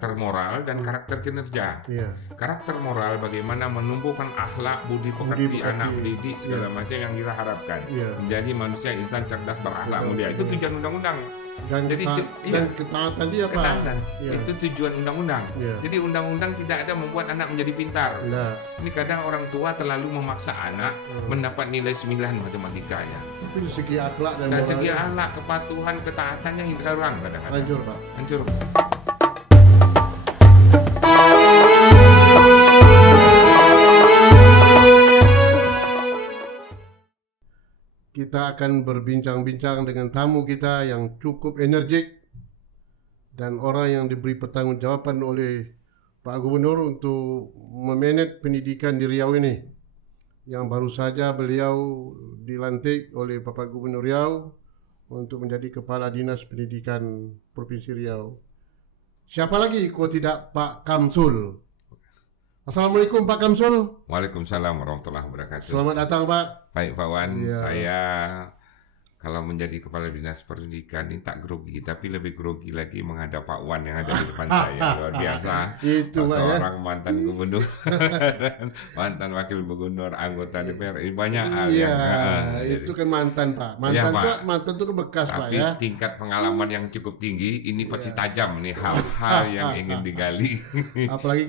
karakter moral dan karakter kinerja. Karakter moral bagaimana menumbuhkan akhlak, budi pekerti, anak didik segala macam yang kita harapkan. Menjadi manusia insan cerdas berakhlak mulia. Itu tujuan undang-undang. Dan ketaatan dia Pak. Ketaatan. Itu tujuan undang-undang. Jadi undang-undang tidak ada membuat anak menjadi pintar. Ini kadang orang tua terlalu memaksa anak mendapat nilai 9 matematikanya. Tapi dari segi akhlak dan dari segi akhlak, kepatuhan, ketaatannya kurang kadang-kadang. Hancur Pak. Hancur. Kita akan berbincang-bincang dengan tamu kita yang cukup energik dan orang yang diberi pertanggungjawaban oleh Pak Gubernur untuk memanage pendidikan di Riau ini. Yang baru saja beliau dilantik oleh Bapak Gubernur Riau untuk menjadi Kepala Dinas Pendidikan Provinsi Riau. Siapa lagi kalau tidak Pak Kamsul? Assalamualaikum Pak Kamsul. Waalaikumsalam warahmatullahi wabarakatuh. Selamat datang Pak. Baik Pak Wan, saya kalau menjadi Kepala Dinas Pendidikan ini tak grogi, tapi lebih grogi lagi menghadap Pak Wan yang ada di depan saya. Luar biasa. Itu seorang mantan gubernur dan mantan wakil gubernur, anggota DPR, banyak hal yang itu kan mantan Pak. Mantan itu kan bekas Pak ya. Tapi tingkat pengalaman yang cukup tinggi, ini pasti tajam nih hal-hal yang ingin digali. Apalagi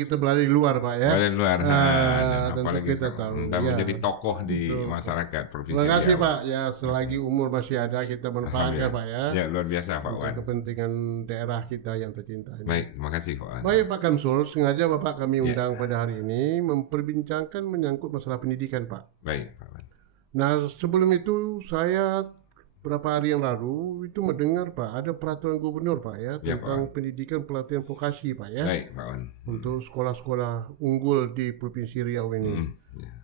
kita berada di luar Pak ya. Berada di luar. Tentu kita tahu. Dan menjadi tokoh di masyarakat provinsi. Terima kasih Pak, ya selagi umur masih ada kita manfaatkan Pak ya. Ya luar biasa Pak Wan. Kepentingan daerah kita yang tercinta ini. Baik, terima kasih Pak Wan. Baik Pak Kamsul, sengaja Bapak kami undang pada hari ini memperbincangkan menyangkut masalah pendidikan Pak. Baik Pak Wan. Nah sebelum itu saya beberapa hari yang lalu itu mendengar Pak ada peraturan gubernur Pak ya tentang pendidikan pelatihan vokasi Pak ya. Baik Pak Wan. Untuk sekolah-sekolah unggul di Provinsi Riau ini.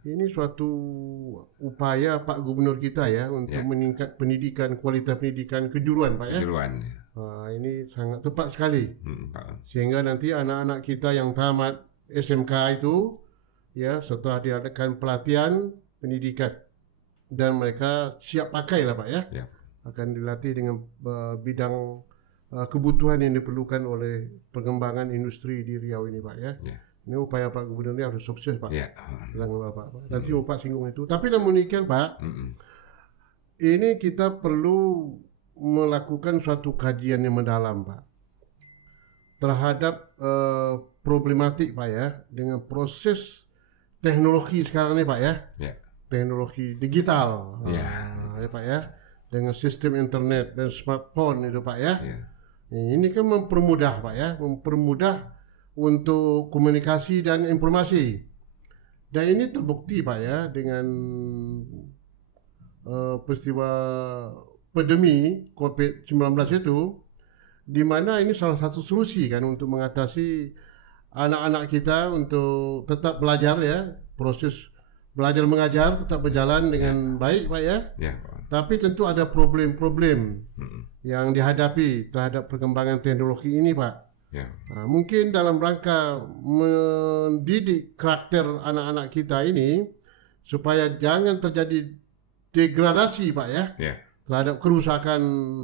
Ini suatu upaya Pak Gubernur kita ya untuk meningkat pendidikan, kualitas pendidikan kejuruan Pak ya. Kejuruan. Ini sangat tepat sekali. Sehingga nanti anak-anak kita yang tamat SMK itu ya setelah diadakan pelatihan pendidikan dan mereka siap pakai lah Pak ya. Akan dilatih dengan bidang kebutuhan yang diperlukan oleh pengembangan industri di Riau ini Pak ya. Ini upaya Pak Gubernur ini harus sukses Pak. Nanti Pak singgung itu. Tapi namun demikian Pak, ini kita perlu melakukan suatu kajian yang mendalam Pak terhadap problematik Pak ya dengan proses teknologi sekarang ini Pak ya. Teknologi digital ya Pak ya, dengan sistem internet dan smartphone itu Pak ya. Ini kan mempermudah Pak ya, mempermudah untuk komunikasi dan informasi. Dan ini terbukti Pak ya dengan peristiwa pandemi COVID-19 itu, di mana ini salah satu solusi kan untuk mengatasi anak-anak kita untuk tetap belajar ya, proses belajar mengajar tetap berjalan dengan baik Pak ya. Tapi tentu ada problem-problem yang dihadapi terhadap perkembangan teknologi ini Pak. Nah, mungkin dalam rangka mendidik karakter anak-anak kita ini supaya jangan terjadi degradasi Pak ya, terhadap kerusakan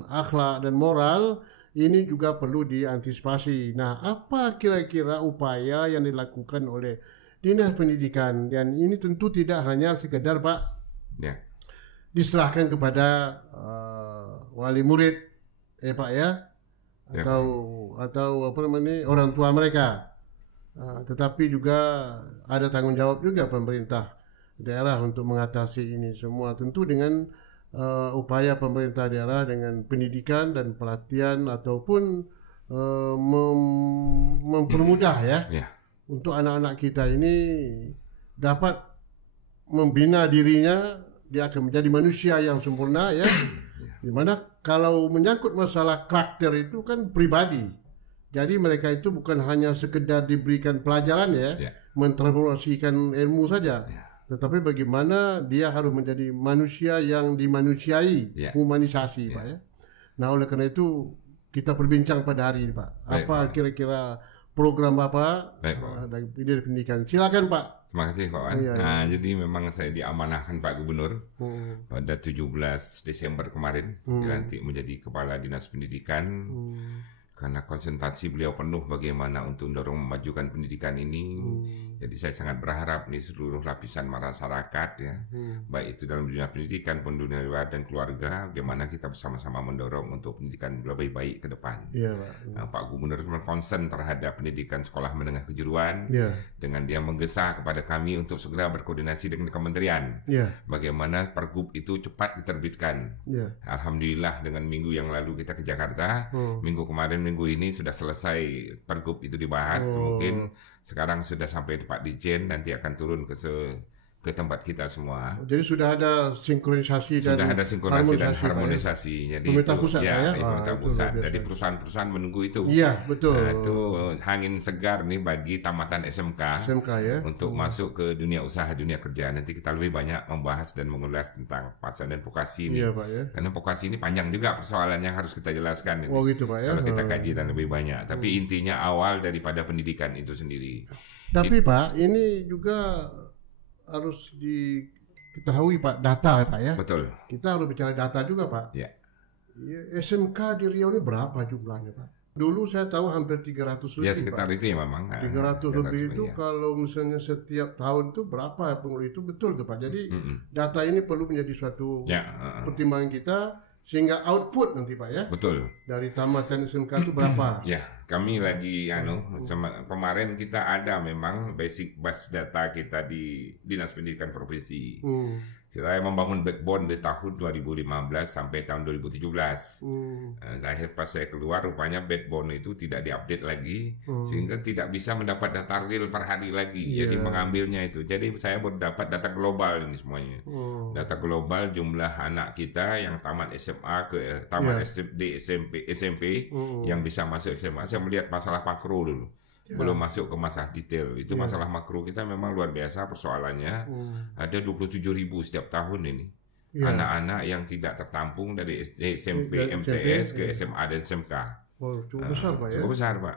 akhlak dan moral, ini juga perlu diantisipasi. Nah, apa kira-kira upaya yang dilakukan oleh Dinas Pendidikan? Dan ini tentu tidak hanya sekedar Pak diserahkan kepada wali murid Pak ya, atau apa namanya orang tua mereka, tetapi juga ada tanggung jawab juga pemerintah daerah untuk mengatasi ini semua, tentu dengan upaya pemerintah daerah dengan pendidikan dan pelatihan ataupun mempermudah ya untuk anak-anak kita ini dapat membina dirinya, dia akan menjadi manusia yang sempurna ya. Dimana kalau menyangkut masalah karakter itu kan pribadi. Jadi mereka itu bukan hanya sekedar diberikan pelajaran ya, mentransformasikan ilmu saja. Tetapi bagaimana dia harus menjadi manusia yang dimanusiai, humanisasi Pak ya. Nah oleh karena itu kita berbincang pada hari ini Pak. Apa kira-kira program Bapak dari pendidikan? Silakan Pak. Terima kasih Pak Wan. Jadi memang saya diamanahkan Pak Gubernur pada 17 Desember kemarin dilantik menjadi Kepala Dinas Pendidikan. karena konsentrasi beliau penuh bagaimana untuk mendorong memajukan pendidikan ini. Jadi saya sangat berharap nih seluruh lapisan masyarakat ya, baik itu dalam dunia pendidikan pun dunia luar dan keluarga, bagaimana kita bersama-sama mendorong untuk pendidikan lebih baik ke depan. Pak Gubernur berkonsen terhadap pendidikan sekolah menengah kejuruan dengan dia menggesa kepada kami untuk segera berkoordinasi dengan kementerian. Bagaimana Pergub itu cepat diterbitkan. Alhamdulillah dengan minggu yang lalu kita ke Jakarta, minggu ini sudah selesai Pergub itu dibahas. Mungkin sekarang sudah sampai di Pak Dirjen, nanti akan turun ke tempat kita semua. Jadi sudah ada sinkronisasi dan harmonisasi. Jadi pemerintah pusat pemerintah pusat. Jadi perusahaan-perusahaan menunggu itu. Iya, betul. Nah, itu angin segar nih bagi tamatan SMK ya. Untuk masuk ke dunia usaha, dunia kerja. Nanti kita lebih banyak membahas dan mengulas tentang pasar dan vokasi ini. Iya, Pak ya. Karena vokasi ini panjang juga persoalan yang harus kita jelaskan. Oh, gitu, Pak ya. Kalau kita kaji dan lebih banyak. Tapi intinya awal daripada pendidikan itu sendiri. Tapi Pak, ini juga harus diketahui Pak, data Pak ya. Betul. Kita harus bicara data juga Pak. Ya. SMK di Riau ini berapa jumlahnya Pak? Dulu saya tahu hampir 300 lebih. Ya sekitar Pak. Itu ya memang. 300 lebih itu kalau misalnya setiap tahun itu berapa pengurus itu betul tuh Pak. Jadi data ini perlu menjadi suatu pertimbangan kita sehingga output nanti Pak ya. Betul. Dari tamatan SMK itu berapa? Ya, kami lagi kemarin kita ada memang basic base data kita di Dinas Pendidikan Provinsi. Kita membangun backbone di tahun 2015 sampai tahun 2017. Akhir pas saya keluar, rupanya backbone itu tidak diupdate lagi, sehingga tidak bisa mendapat data real per hari lagi. Jadi mengambilnya itu. Jadi saya baru dapat data global ini semuanya. Data global jumlah anak kita yang tamat SMA ke tamat SD, SMP yang bisa masuk SMA. Saya melihat masalah makro dulu. Belum masuk ke masalah detail. Itu masalah makro kita memang luar biasa persoalannya. Ada 27.000 setiap tahun ini. Anak-anak yang tidak tertampung dari SD, SMP, MTS ke SMA dan SMK. Cukup besar Pak ya? Cukup besar Pak.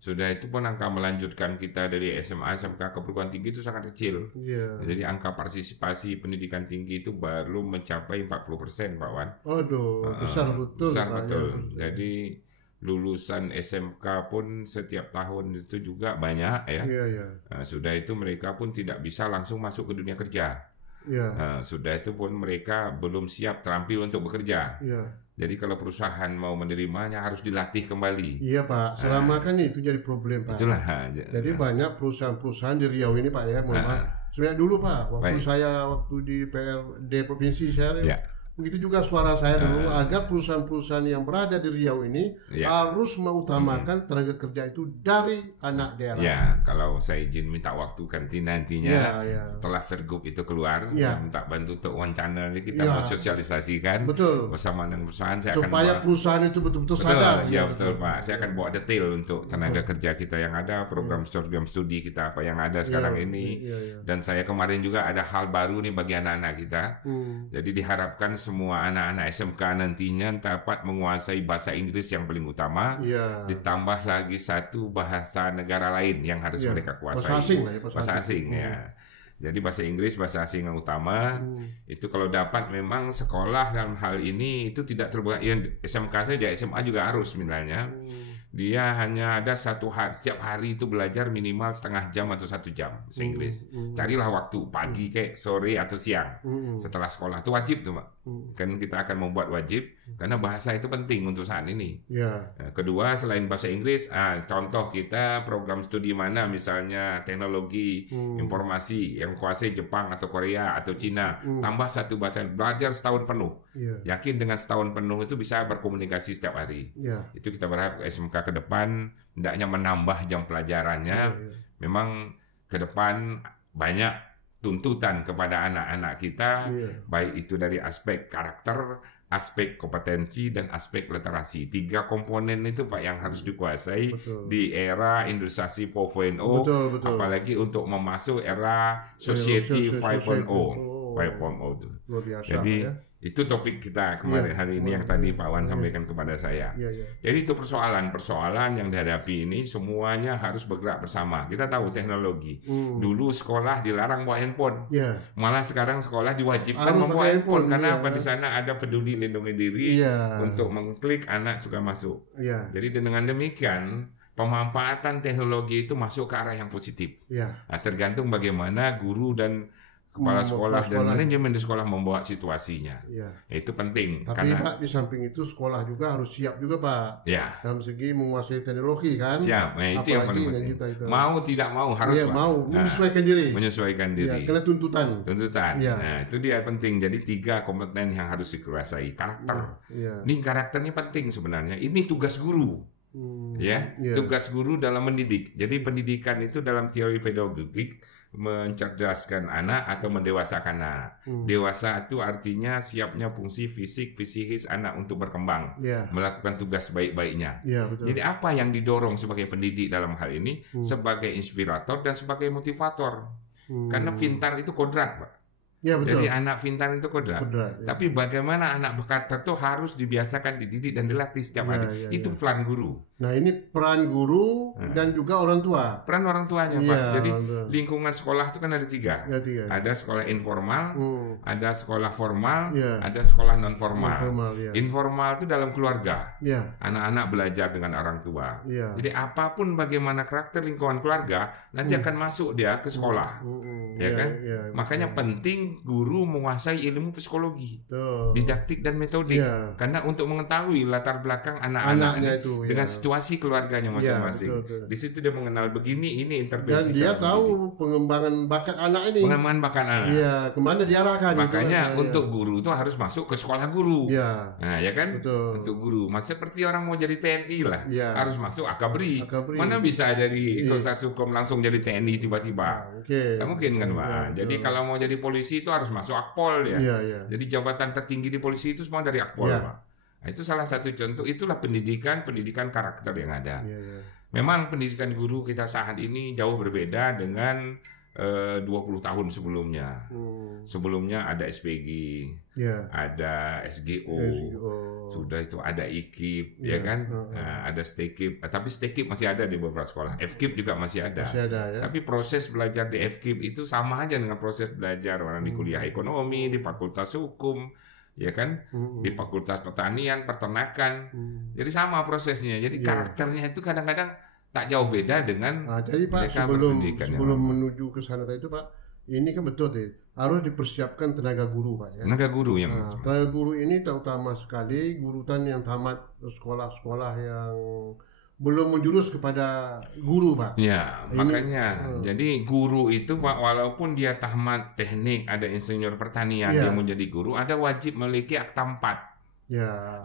Sudah itu pun angka melanjutkan kita dari SMA, SMK ke perguruan tinggi itu sangat kecil. Jadi angka partisipasi pendidikan tinggi itu baru mencapai 40% Pak Wan. Besar betul. Besar betul. Jadi lulusan SMK pun setiap tahun itu juga banyak ya. Nah, sudah itu mereka pun tidak bisa langsung masuk ke dunia kerja. Nah, sudah itu pun mereka belum siap terampil untuk bekerja. Jadi kalau perusahaan mau menerimanya harus dilatih kembali. Iya Pak, selama kan itu jadi problem Pak. Itulah. Jadi banyak perusahaan-perusahaan di Riau ini Pak ya. Sebenarnya dulu Pak, waktu di PRD provinsi saya. Begitu juga suara saya dulu agar perusahaan-perusahaan yang berada di Riau ini harus mengutamakan tenaga kerja itu dari anak daerah. Ya, kalau saya izin minta waktu nantinya setelah Pergub itu keluar, minta bantu untuk one channel ini kita mau sosialisasikan bersama dengan perusahaan. Saya supaya akan perusahaan itu betul-betul sadar. Ya betul Pak. Saya akan bawa detail untuk tenaga kerja kita yang ada, program studi kita apa yang ada sekarang ini. Dan saya kemarin juga ada hal baru nih bagi anak-anak kita. Jadi diharapkan semua anak-anak SMK nantinya dapat menguasai bahasa Inggris yang paling utama, ditambah lagi satu bahasa negara lain yang harus mereka kuasai. Bahasa asing ya. Jadi bahasa Inggris, bahasa asing yang utama. Itu kalau dapat memang sekolah dalam hal ini itu tidak terbuka. SMK saja, SMA juga harus misalnya. Dia hanya ada setiap hari itu belajar minimal setengah jam atau 1 jam bahasa Inggris. Carilah waktu pagi kayak sore atau siang setelah sekolah itu wajib tuh Pak. Kan kita akan membuat wajib karena bahasa itu penting untuk saat ini. Nah, kedua selain bahasa Inggris, contoh kita program studi mana misalnya teknologi informasi yang kuasai Jepang atau Korea atau Cina, tambah satu bahasa, belajar setahun penuh. Yakin dengan setahun penuh itu bisa berkomunikasi setiap hari. Itu kita berharap SMK ke depan hendaknya menambah jam pelajarannya. Memang ke depan banyak tuntutan kepada anak-anak kita, baik itu dari aspek karakter, aspek kompetensi, dan aspek literasi. 3 komponen itu Pak yang harus dikuasai di era industri 4.0, apalagi untuk memasuk era society 5.0. 5.0 itu. Jadi Itu topik kita kemarin hari ini yang tadi Pak Wan sampaikan kepada saya. Jadi itu persoalan yang dihadapi ini semuanya harus bergerak bersama. Kita tahu teknologi. Dulu sekolah dilarang bawa handphone. Malah sekarang sekolah diwajibkan membawa handphone. Karena apa? Di sana ada peduli lindungi diri untuk mengklik anak juga masuk. Jadi dengan demikian pemanfaatan teknologi itu masuk ke arah yang positif. Nah, tergantung bagaimana guru dan kepala sekolah dan manajemen di sekolah membawa situasinya. Itu penting. Tapi karena, Pak, di samping itu sekolah juga harus siap juga, Pak. Dalam segi menguasai teknologi kan. Siap. Nah, itu yang paling penting. Mau tidak mau harus mau menyesuaikan diri. Menyesuaikan diri. Karena tuntutan. Nah, itu dia penting. Jadi 3 kompeten yang harus dikuasai. Karakter. Ini karakternya penting sebenarnya. Ini tugas guru. Tugas guru dalam mendidik. Jadi pendidikan itu dalam teori pedagogik mencerdaskan anak atau mendewasakan anak. Dewasa itu artinya siapnya fungsi fisik, psikis anak untuk berkembang, melakukan tugas baik-baiknya. Jadi apa yang didorong sebagai pendidik dalam hal ini? Sebagai inspirator dan sebagai motivator. Karena pintar itu kodrat, Pak. Jadi anak pintar itu kodrat. Tapi bagaimana anak berkarakter itu harus dibiasakan, dididik dan dilatih setiap hari. Itu peran guru. Nah, ini peran guru dan juga orang tua. Peran orang tuanya, Pak. Jadi lingkungan sekolah itu kan ada 3. Ada sekolah informal, ada sekolah formal, ada sekolah non formal. Informal itu dalam keluarga. Anak-anak belajar dengan orang tua. Jadi apapun bagaimana karakter lingkungan keluarga nanti akan masuk dia ke sekolah. Makanya penting guru menguasai ilmu psikologi, didaktik dan metodik. Karena untuk mengetahui latar belakang anak-anaknya dengan situasi keluarganya masing-masing. Di situ dia mengenal begini, ini intervensi. Dan dia tahu pengembangan bakat anak ini. Pengembangan bakat anak. Kemana diarahkan. Makanya untuk guru itu harus masuk ke sekolah guru. Nah, ya kan? Untuk guru. Seperti orang mau jadi TNI lah. Harus masuk akabri. Mana bisa jadi Fakultas Hukum langsung jadi TNI tiba-tiba? Tak mungkin kan, Pak? Jadi kalau mau jadi polisi itu harus masuk Akpol ya. Jadi jabatan tertinggi di polisi itu semua dari Akpol, Pak. Nah, itu salah satu contoh, itulah pendidikan karakter yang ada. Memang pendidikan guru kita saat ini jauh berbeda dengan 20 tahun sebelumnya. Sebelumnya ada SPG, ada SGO, sudah itu ada IKIP, ya kan? Nah, ada STEKIP, tapi STEKIP masih ada di beberapa sekolah. FKIP juga masih ada. Tapi proses belajar di FKIP itu sama aja dengan proses belajar orang di kuliah ekonomi, di fakultas hukum, ya kan, di fakultas pertanian, peternakan. Jadi sama prosesnya. Jadi karakternya itu kadang-kadang tak jauh beda dengan jadi Pak, sebelum menuju ke sana itu Pak, ini kan betul harus dipersiapkan tenaga guru, Pak, ya. Tenaga guru yang tenaga guru ini terutama sekali gurutan yang tamat sekolah-sekolah yang belum menjurus kepada guru, Pak. Makanya jadi guru itu, Pak, walaupun dia tamat teknik, ada insinyur pertanian, dia menjadi guru, ada wajib memiliki akta 4.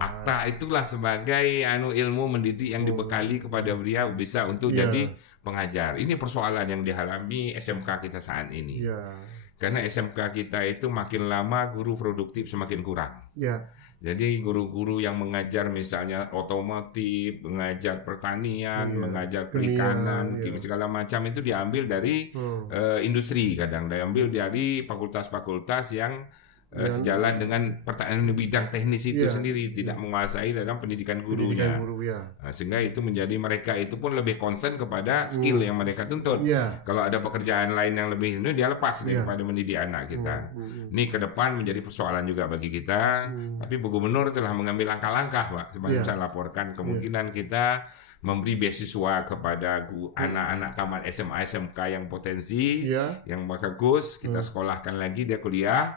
Akta itulah sebagai ilmu mendidik yang dibekali kepada beliau bisa untuk jadi pengajar. Ini persoalan yang dialami SMK kita saat ini. Karena SMK kita itu makin lama guru produktif semakin kurang. Jadi guru-guru yang mengajar misalnya otomotif, mengajar pertanian, mengajar perikanan, segala macam itu diambil dari industri, kadang diambil dari fakultas-fakultas yang sejalan dengan pertanian bidang teknis itu sendiri, tidak menguasai dalam pendidikan gurunya. Sehingga itu menjadi mereka itu pun lebih concern kepada skill yang mereka tuntut. Kalau ada pekerjaan lain yang lebih ini, dia lepas daripada mendidik anak kita. Ini ke depan menjadi persoalan juga bagi kita. Tapi Bu Gubernur telah mengambil langkah-langkah, Pak. Seperti saya laporkan, kemungkinan kita memberi beasiswa kepada anak-anak tamat SMA SMK yang potensi, yang bagus, kita sekolahkan lagi dia kuliah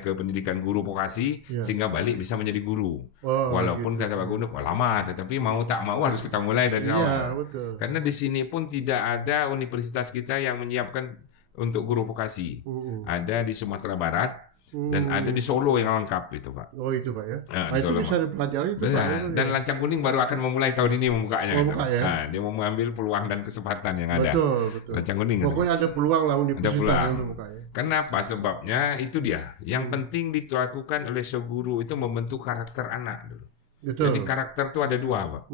ke pendidikan guru vokasi, sehingga balik bisa menjadi guru. Walaupun kata Pak Gubernur lama, tetapi mau tak mau harus kita mulai dari awal. Karena di sini pun tidak ada universitas kita yang menyiapkan untuk guru vokasi. Ada di Sumatera Barat. Dan ada di Solo yang lengkap itu, Pak. Itu, Pak, ya. Itu bisa dipelajari itu, Pak. Dan Lancang Kuning baru akan memulai tahun ini membukanya. Dia mau mengambil peluang dan kesempatan yang ada. Betul. Lancang Kuning. Pokoknya ada peluang lah universitas untuk buka, ya. Kenapa? Sebabnya itu dia. Yang penting dilakukan oleh seorang guru itu membentuk karakter anak dulu. Betul. Jadi karakter itu ada dua, Pak.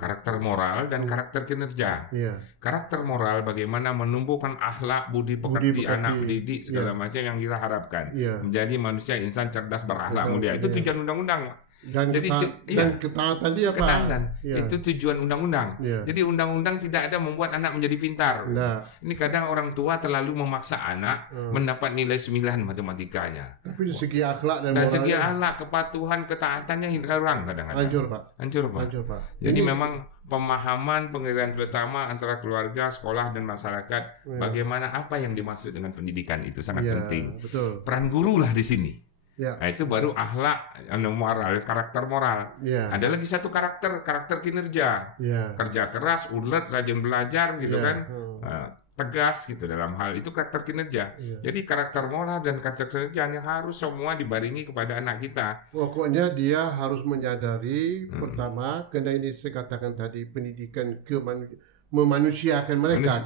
Karakter moral dan karakter kinerja. Karakter moral bagaimana menumbuhkan akhlak, budi pekerti, anak didik segala macam yang kita harapkan. Menjadi manusia insan cerdas berakhlak mulia. Itu tujuan undang-undang. Dan ketaatan dia, Pak. Ketaatan. Itu tujuan undang-undang. Jadi undang-undang tidak ada membuat anak menjadi pintar. Ini kadang orang tua terlalu memaksa anak mendapat nilai 9 matematikanya. Tapi dari segi akhlak dan dari segi akhlak, kepatuhan, ketaatannya kurang kadang-kadang. Hancur, Pak. Jadi memang pemahaman pengertian bersama antara keluarga, sekolah dan masyarakat bagaimana apa yang dimaksud dengan pendidikan itu sangat penting. Betul. Peran guru lah di sini. Nah, itu baru akhlak, moral, karakter moral. Ada lagi satu karakter kinerja. Kerja keras, ulet, rajin belajar gitu kan. Tegas gitu dalam hal itu karakter kinerja. Jadi karakter moral dan karakter kinerja yang harus semua dibaringi kepada anak kita. Pokoknya dia harus menyadari pertama, karena ini saya katakan tadi pendidikan memanusiakan mereka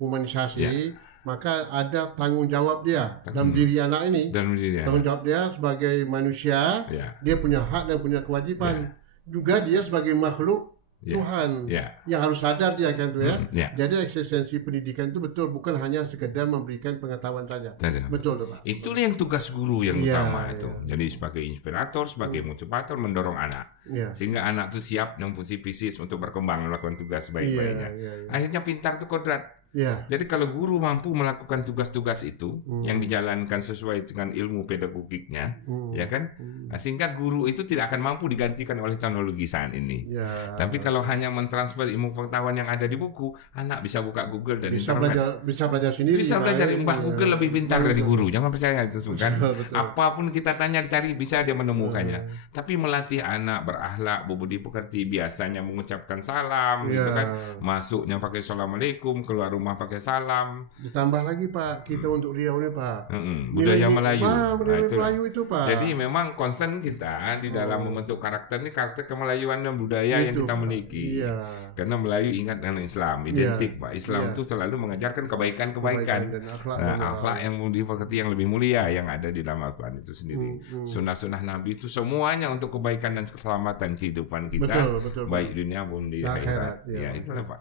humanisasi. Maka ada tanggung jawab dia dalam diri anak ini. Tanggung jawab dia sebagai manusia, dia punya hak dan punya kewajiban. Juga dia sebagai makhluk Tuhan yang harus sadar dia kan tuh Jadi eksistensi pendidikan itu betul bukan hanya sekedar memberikan pengetahuan saja. Betul tuh, Pak. Itulah yang tugas guru yang utama itu. Jadi sebagai inspirator, sebagai motivator mendorong anak. Sehingga anak itu siap dan fungsi fisik untuk berkembang melakukan tugas baik-baiknya. Akhirnya pintar itu kodrat. Jadi kalau guru mampu melakukan tugas-tugas itu yang dijalankan sesuai dengan ilmu pedagogiknya, ya kan, sehingga guru itu tidak akan mampu digantikan oleh teknologi saat ini. Tapi kalau hanya mentransfer ilmu pengetahuan yang ada di buku, anak bisa buka Google dan bisa belajar sendiri. Bisa belajar. Mbah Google lebih pintar dari guru. Jangan percaya itu, kan? Apapun kita tanya dicari bisa dia menemukannya. Tapi melatih anak berakhlak, berbudi pekerti, biasanya mengucapkan salam, gitu kan, masuknya pakai assalamualaikum, keluar rumah pakai salam. Ditambah lagi, Pak, kita untuk Riau ini, Pak, budaya Melayu. Melayu itu, Pak. Jadi memang concern kita di dalam membentuk karakter ini karakter kemelayuan dan budaya yang kita miliki. Karena Melayu ingat dengan Islam, identik, Pak. Islam itu selalu mengajarkan kebaikan-kebaikan. Akhlak yang budi pekerti yang lebih mulia yang ada di dalam Al-Quran itu sendiri. Sunnah-sunnah Nabi itu semuanya untuk kebaikan dan keselamatan kehidupan kita, betul, baik dunia maupun di akhirat. Itulah, Pak.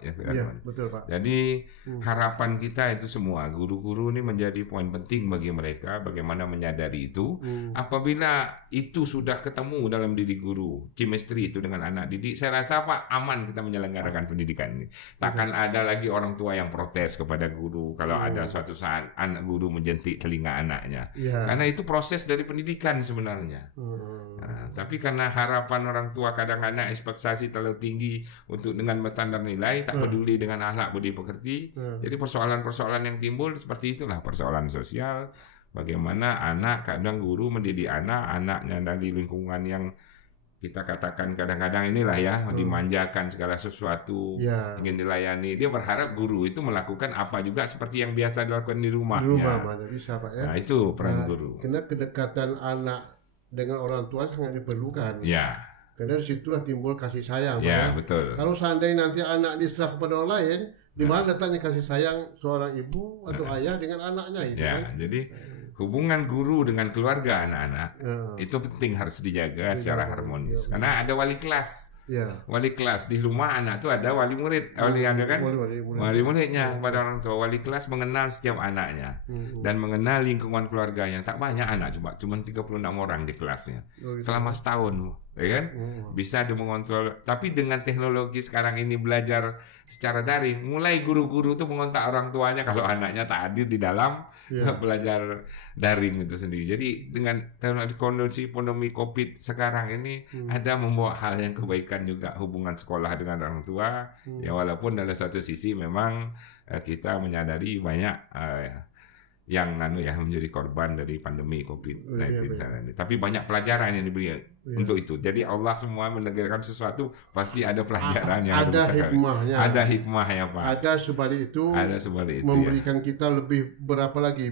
Betul, Pak. Jadi harapan kita itu semua guru-guru ini menjadi poin penting bagi mereka bagaimana menyadari itu. Apabila itu sudah ketemu dalam diri guru, chemistry itu dengan anak didik, saya rasa, Pak, aman kita menyelenggarakan pendidikan ini. Takkan ada lagi orang tua yang protes kepada guru kalau ada suatu saat anak guru menjentik telinga anaknya. Karena itu proses dari pendidikan sebenarnya. Tapi karena harapan orang tua kadang-kadang ekspektasi terlalu tinggi untuk dengan standar nilai, tak peduli dengan akhlak budi pekerti. Jadi persoalan-persoalan yang timbul seperti itulah persoalan sosial. Bagaimana anak, kadang guru mendidik anaknya dari lingkungan yang kita katakan kadang-kadang inilah dimanjakan segala sesuatu, ingin dilayani. Dia berharap guru itu melakukan apa juga seperti yang biasa dilakukan di rumah. Di rumah mana bisa, Pak, Nah, itu peran guru. Karena kedekatan anak dengan orang tua sangat diperlukan. Karena disitulah timbul kasih sayang, Pak. Betul. Kalau seandainya nanti anak diserah kepada orang lain, di mana letaknya kasih sayang seorang ibu atau ayah dengan anaknya itu kan? Jadi hubungan guru dengan keluarga anak-anak itu penting, harus dijaga secara harmonis. Karena ada wali kelas. Wali kelas di rumah anak itu ada wali murid, wali muridnya kepada orang tua. Wali kelas mengenal setiap anaknya dan mengenal lingkungan keluarganya. Tak banyak anak, cuma 36 orang di kelasnya selama setahun. Kan? Bisa dia mengontrol. Tapi dengan teknologi sekarang ini belajar secara daring, mulai guru-guru tuh mengontak orang tuanya kalau anaknya tak hadir di dalam belajar daring itu sendiri. Jadi dengan kondisi pandemi COVID sekarang ini ada membawa hal yang kebaikan juga, hubungan sekolah dengan orang tua. Ya walaupun dalam satu sisi memang kita menyadari banyak yang menjadi korban dari pandemi COVID-19 ini. Tapi banyak pelajaran yang diberi untuk itu. Jadi Allah semua menegakkan sesuatu pasti ada pelajaran yang ada hikmahnya. Ada hikmahnya, Pak. Ada sebalik itu memberikan kita lebih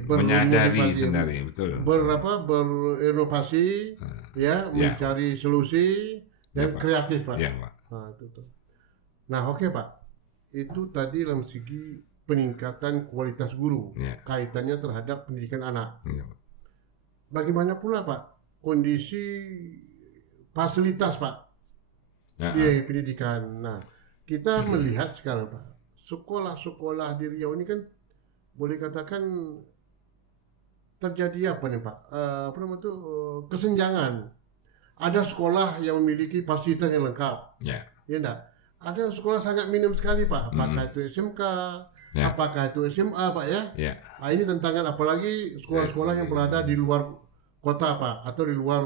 menyadari sendiri, betul. Berinovasi, mencari solusi dan kreatif, Pak. Pak. Nah, oke, Pak. Itu tadi dalam segi peningkatan kualitas guru, kaitannya terhadap pendidikan anak. Bagaimana pula, Pak, kondisi fasilitas, Pak, biaya pendidikan. Nah, kita melihat sekarang Pak, sekolah-sekolah di Riau ini kan boleh katakan terjadi apa nih Pak? Kesenjangan. Ada sekolah yang memiliki fasilitas yang lengkap, ya enggak? Ada sekolah sangat minim sekali Pak. Apakah itu SMK, apakah itu SMA Pak ya? Nah, ini tantangan apalagi sekolah-sekolah yang berada di luar kota Pak, atau di luar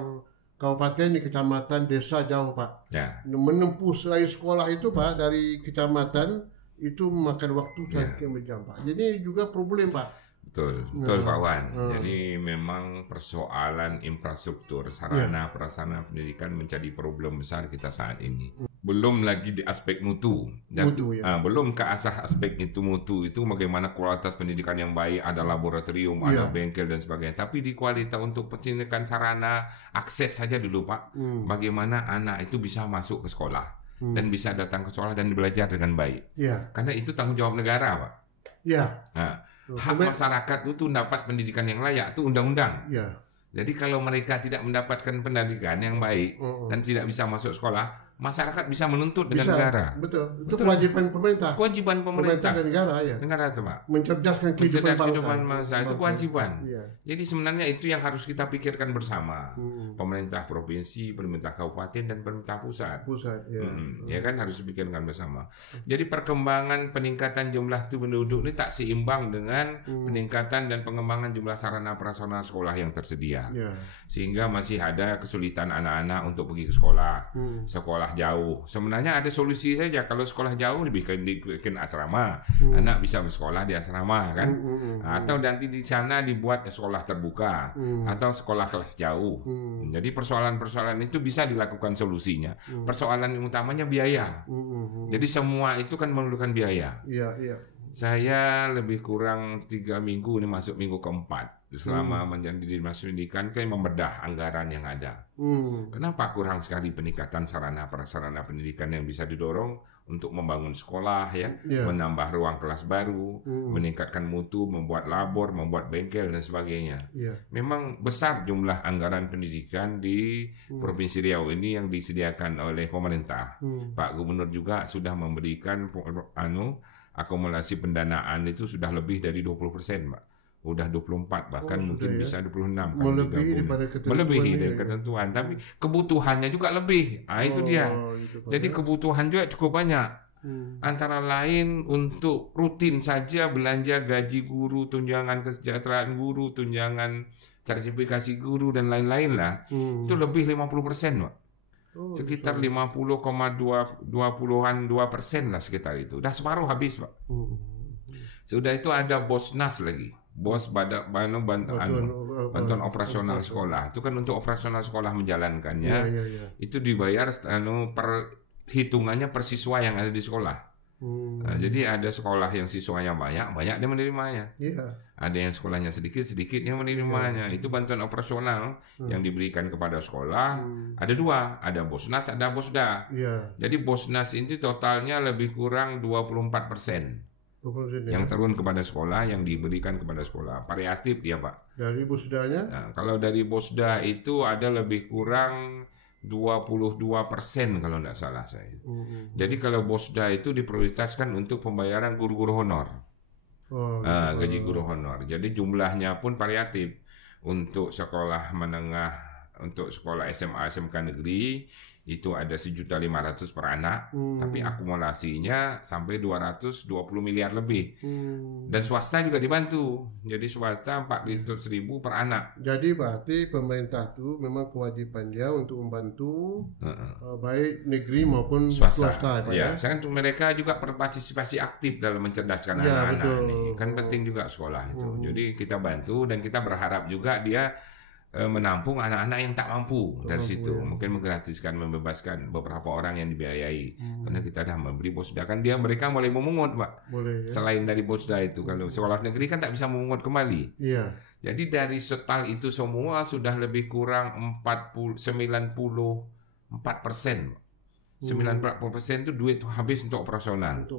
kabupaten, di kecamatan, desa jauh Pak. Menempuh selain sekolah itu Pak dari kecamatan itu memakan waktu sekian jam Pak. Jadi juga problem Pak. Betul Pak Wan. Jadi memang persoalan infrastruktur, sarana prasarana pendidikan menjadi problem besar kita saat ini. Belum lagi di aspek mutu. Belum ke aspek itu mutu itu bagaimana kualitas pendidikan yang baik, ada laboratorium, ada bengkel dan sebagainya. Tapi di kualitas untuk pendidikan sarana akses saja dulu Pak. Bagaimana anak itu bisa masuk ke sekolah dan bisa datang ke sekolah dan belajar dengan baik. Karena itu tanggung jawab negara Pak. Hak masyarakat itu dapat pendidikan yang layak itu undang-undang. Jadi kalau mereka tidak mendapatkan pendidikan yang baik dan tidak bisa masuk sekolah, masyarakat bisa menuntut dengan negara. Betul. Itu kewajiban pemerintah. Kewajiban pemerintah dan negara Negara itu Pak. Mencerdaskan kehidupan bangsa itu kewajiban. Jadi sebenarnya itu yang harus kita pikirkan bersama. Pemerintah provinsi, pemerintah kabupaten dan pemerintah pusat. Ya kan harus dipikirkan bersama. Jadi perkembangan peningkatan jumlah penduduk ini tak seimbang dengan peningkatan dan pengembangan jumlah sarana prasarana sekolah yang tersedia. Sehingga masih ada kesulitan anak-anak untuk pergi ke sekolah jauh. Sebenarnya ada solusi saja. Kalau sekolah jauh dibikin asrama, anak bisa bersekolah di asrama kan. Atau nanti di sana dibuat sekolah terbuka atau sekolah kelas jauh. Jadi persoalan-persoalan itu bisa dilakukan solusinya. Persoalan yang utamanya biaya. Jadi semua itu kan memerlukan biaya. Saya lebih kurang 3 minggu, ini masuk minggu keempat. Selama menjadi dinas pendidikan kayak membedah anggaran yang ada. Kenapa kurang sekali peningkatan sarana prasarana pendidikan yang bisa didorong untuk membangun sekolah menambah ruang kelas baru, meningkatkan mutu, membuat labor, membuat bengkel dan sebagainya. Memang besar jumlah anggaran pendidikan di Provinsi Riau ini yang disediakan oleh pemerintah. Pak Gubernur juga sudah memberikan akumulasi pendanaan itu sudah lebih dari 20%, Pak. Udah 24 bahkan mungkin bisa 26 melebihi dari ketentuan, tapi kebutuhannya juga lebih. Itu dia. Jadi kebutuhan juga cukup banyak. Antara lain untuk rutin saja belanja gaji guru, tunjangan kesejahteraan guru, tunjangan sertifikasi guru dan lain-lain lah. Itu lebih 50%, Pak. Sekitar 50,2% lah sekitar itu. Udah separuh habis, Pak. Sudah itu ada Bosnas lagi. Bantuan operasional sekolah. Itu kan untuk operasional sekolah menjalankannya. Itu dibayar hitungannya per siswa yang ada di sekolah. Jadi ada sekolah yang siswanya banyak dia menerimanya. Ada yang sekolahnya sedikit yang menerimanya. Itu bantuan operasional yang diberikan kepada sekolah. Ada 2, ada Bosnas, ada Bosda. Jadi Bosnas ini totalnya lebih kurang 24%. Yang turun kepada sekolah, yang diberikan kepada sekolah. Variatif dia, Pak. Dari Bosdanya? Nah, kalau dari Bosda itu ada lebih kurang 22% kalau tidak salah saya. Jadi kalau Bosda itu diprioritaskan untuk pembayaran guru-guru honor. Gaji guru honor. Jadi jumlahnya pun variatif. Untuk sekolah menengah, untuk sekolah SMA, SMK negeri itu ada 1.500.000 per anak, tapi akumulasinya sampai 220 miliar lebih. Dan swasta juga dibantu. Jadi swasta 400.000 per anak. Jadi berarti pemerintah itu memang kewajiban dia untuk membantu baik negeri maupun swasta. Mereka juga berpartisipasi aktif dalam mencerdaskan anak-anak ini. Kan penting juga sekolah itu. Jadi kita bantu dan kita berharap juga dia menampung anak-anak yang tak mampu dari situ. Mungkin menggratiskan, membebaskan beberapa orang yang dibiayai. Karena kita dah memberi Bosda kan mereka mulai memungut, Pak. Selain dari Bosda itu, kalau sekolah negeri kan tak bisa memungut kembali. Jadi dari setal itu semua sudah lebih kurang 94%. 94% itu duit habis untuk operasional.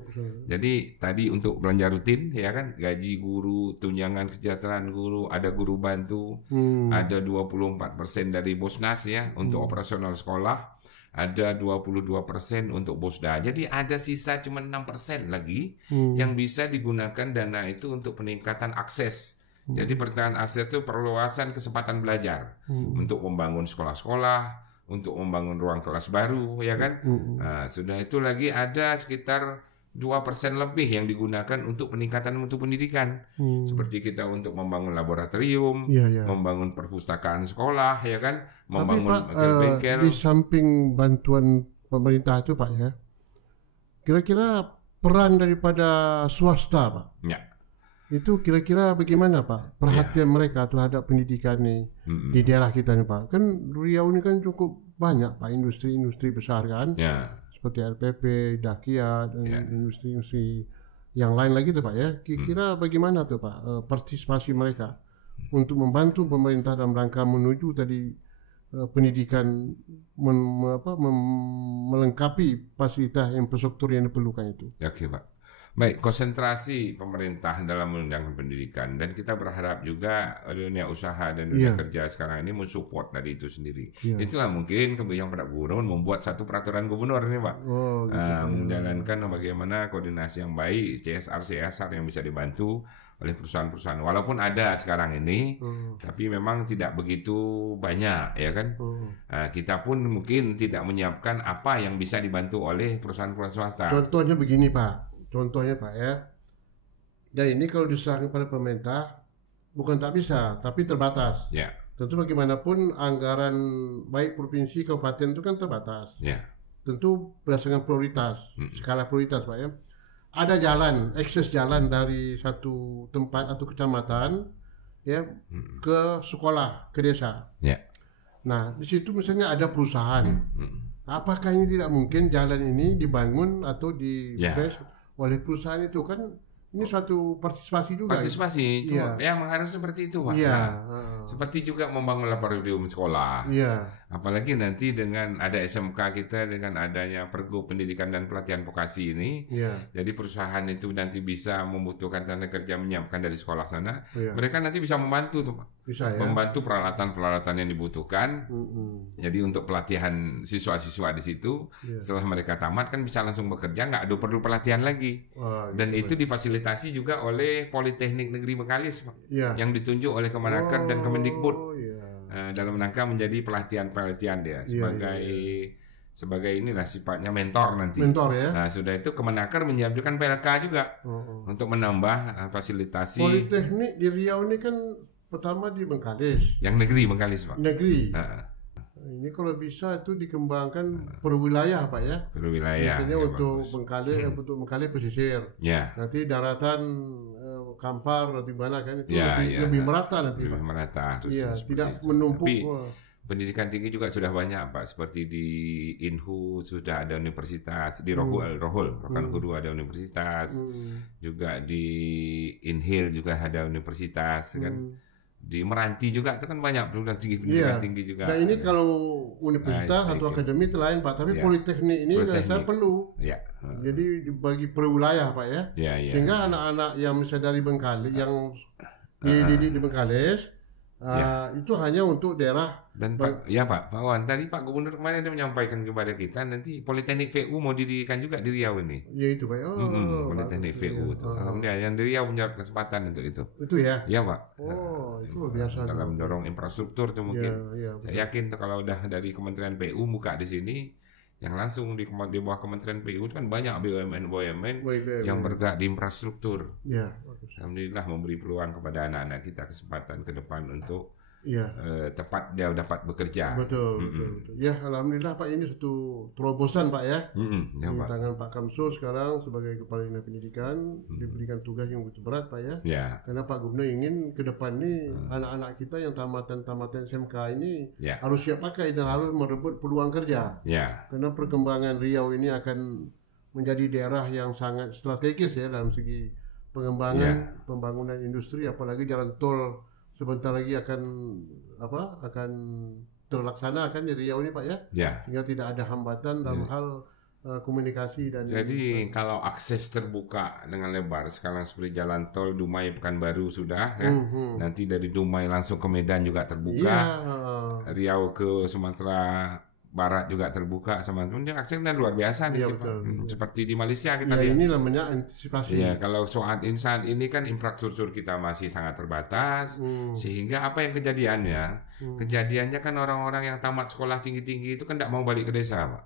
Jadi tadi untuk belanja rutin ya kan, gaji guru, tunjangan kesejahteraan guru, ada guru bantu, ada 24% dari Bosnas ya untuk operasional sekolah, ada 22% untuk Bosda. Jadi ada sisa cuma 6% lagi yang bisa digunakan dana itu untuk peningkatan akses. Jadi peningkatan akses itu perluasan kesempatan belajar untuk membangun sekolah-sekolah, untuk membangun ruang kelas baru, ya kan? Nah, sudah itu lagi ada sekitar 2% lebih yang digunakan untuk peningkatan mutu pendidikan. Seperti kita untuk membangun laboratorium, membangun perpustakaan sekolah, ya kan? Membangun bengkel-bengkel. Di samping bantuan pemerintah itu Pak ya, kira-kira peran daripada swasta Pak? Ya. Itu kira-kira bagaimana Pak perhatian mereka terhadap pendidikan nih di daerah kita nih Pak? Kan Riau ini kan cukup banyak Pak industri-industri besar kan? Seperti RPP, Dakia, dan industri-industri yang lain lagi tuh Pak ya. Kira-kira bagaimana tuh Pak partisipasi mereka untuk membantu pemerintah dalam rangka menuju tadi pendidikan melengkapi fasilitas infrastruktur yang diperlukan itu. Oke Pak. Baik, konsentrasi pemerintah dalam menunjang pendidikan, dan kita berharap juga dunia usaha dan dunia kerja sekarang ini mensupport dari itu sendiri. Itulah mungkin kebijakan Pak Gubernur membuat satu peraturan gubernur ini Pak, menjalankan bagaimana koordinasi yang baik, CSR yang bisa dibantu oleh perusahaan-perusahaan. Walaupun ada sekarang ini, tapi memang tidak begitu banyak, ya kan? Kita pun mungkin tidak menyiapkan apa yang bisa dibantu oleh perusahaan-perusahaan swasta. Contohnya begini Pak. Contohnya Pak ya, dan ini kalau diserahkan kepada pemerintah bukan tak bisa, tapi terbatas. Tentu bagaimanapun anggaran baik provinsi, kabupaten itu kan terbatas. Tentu berdasarkan prioritas, skala prioritas Pak ya. Ada jalan, akses jalan dari satu tempat atau kecamatan ya ke sekolah, ke desa. Nah di situ misalnya ada perusahaan. Apakah ini tidak mungkin jalan ini dibangun atau oleh perusahaan itu? Kan ini suatu partisipasi juga. Partisipasi, itu yang mengharap seperti itu Pak. Seperti juga membangun laboratorium sekolah. Apalagi nanti dengan ada SMK kita, dengan adanya Pergub Pendidikan dan Pelatihan Vokasi ini, jadi perusahaan itu nanti bisa membutuhkan tenaga kerja menyiapkan dari sekolah sana, mereka nanti bisa membantu tuh Pak. Membantu peralatan-peralatan yang dibutuhkan. Jadi untuk pelatihan siswa-siswa di situ, setelah mereka tamat kan bisa langsung bekerja, nggak perlu pelatihan lagi. Dan itu difasilitasi juga oleh Politeknik Negeri Bengkalis Pak, yang ditunjuk oleh Kemenaker dan Kemendikbud. Dalam rangka menjadi pelatihan dia sebagai inilah sifatnya mentor nanti. Nah, sudah itu Kemenaker menyiapkan PLK juga untuk menambah fasilitasi. Politeknik di Riau ini kan pertama di Bengkalis. Yang negeri Bengkalis Pak. Negeri. Ini kalau bisa itu dikembangkan per wilayah Pak ya. Per wilayah. Misalnya untuk Bengkalis, untuk Bengkalis pesisir. Nanti daratan Kampar atau di mana kan itu lebih merata nanti. Lebih merata. Tidak menumpuk. Tapi pendidikan tinggi juga sudah banyak Pak. Seperti di Inhu sudah ada universitas, di Rokanhulu ada universitas, juga di Inhil juga ada universitas kan. Di Meranti juga itu kan banyak pendidikan tinggi juga. Dan ini kalau universitas atau akademi itu lain Pak, tapi politeknik ini saya perlu. Jadi dibagi per wilayah Pak ya. Sehingga anak-anak yang misalnya dari Bengkalis yang dididik di Bengkalis itu hanya untuk daerah. Dan Pak Wan, tadi Pak Gubernur kemarin dia menyampaikan kepada kita nanti Politeknik VU mau didirikan juga di Riau ini. Ya itu Pak. Politeknik VU itu. Alhamdulillah yang di Riau punya kesempatan untuk itu. Itu ya? Iya Pak. Itu biasa. Dalam mendorong infrastruktur itu mungkin. Saya yakin kalau udah dari Kementerian PU buka di sini, yang langsung di bawah Kementerian PU itu kan banyak BUMN yang bergerak di infrastruktur. Alhamdulillah memberi peluang kepada anak-anak kita kesempatan ke depan untuk tepat dia dapat bekerja. Betul. Ya alhamdulillah Pak, ini satu terobosan Pak ya. Di tangan Pak Kamsul sekarang sebagai Kepala Dinas Pendidikan diberikan tugas yang begitu berat Pak ya. Karena Pak Gubernur ingin ke depan ini anak-anak kita yang tamatan SMK ini harus siap pakai dan harus merebut peluang kerja. Karena perkembangan Riau ini akan menjadi daerah yang sangat strategis ya dalam segi pengembangan pembangunan industri, apalagi jalan tol sebentar lagi akan terlaksana kan di Riau ini Pak ya. Sehingga tidak ada hambatan dalam hal komunikasi dan. Jadi kalau akses terbuka dengan lebar sekarang seperti jalan tol Dumai Pekanbaru sudah Nanti dari Dumai langsung ke Medan juga terbuka. Riau ke Sumatera Barat juga terbuka sama teman, aksesnya luar biasa nih, seperti di Malaysia kita lihat. Ini namanya antisipasi. Ya, kalau saat ini kan infrastruktur kita masih sangat terbatas, sehingga apa yang kejadiannya kan orang-orang yang tamat sekolah tinggi-tinggi itu kan tidak mau balik ke desa, Pak.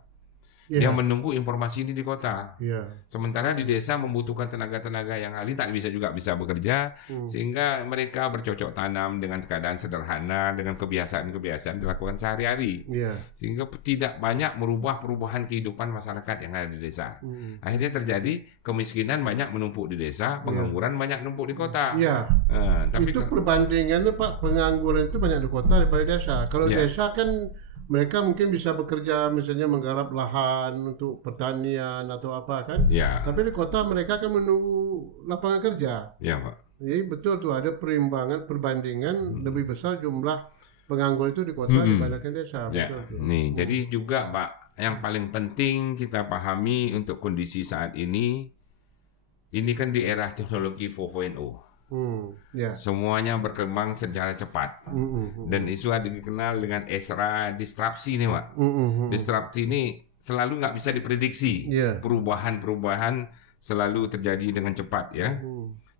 Dia menunggu informasi ini di kota. Sementara di desa membutuhkan tenaga-tenaga yang ahli, tak bisa bekerja, sehingga mereka bercocok tanam dengan keadaan sederhana, dengan kebiasaan-kebiasaan dilakukan sehari-hari, sehingga tidak banyak merubah perubahan kehidupan masyarakat yang ada di desa. Akhirnya terjadi kemiskinan banyak menumpuk di desa, pengangguran banyak menumpuk di kota. Tapi itu perbandingannya, Pak, pengangguran itu banyak di kota daripada desa. Kalau desa kan mereka mungkin bisa bekerja, misalnya menggarap lahan untuk pertanian atau apa kan. Tapi di kota mereka kan menunggu lapangan kerja. Pak. Jadi betul tuh ada perbandingan lebih besar jumlah penganggur itu di kota dibandingkan desa. Betul, nih, jadi juga, Pak, yang paling penting kita pahami untuk kondisi saat ini kan di era teknologi 4.0. Semuanya berkembang secara cepat, dan isu dikenal dengan era disrupsi nih, Pak. Disrupsi ini selalu nggak bisa diprediksi, perubahan-perubahan selalu terjadi dengan cepat, ya.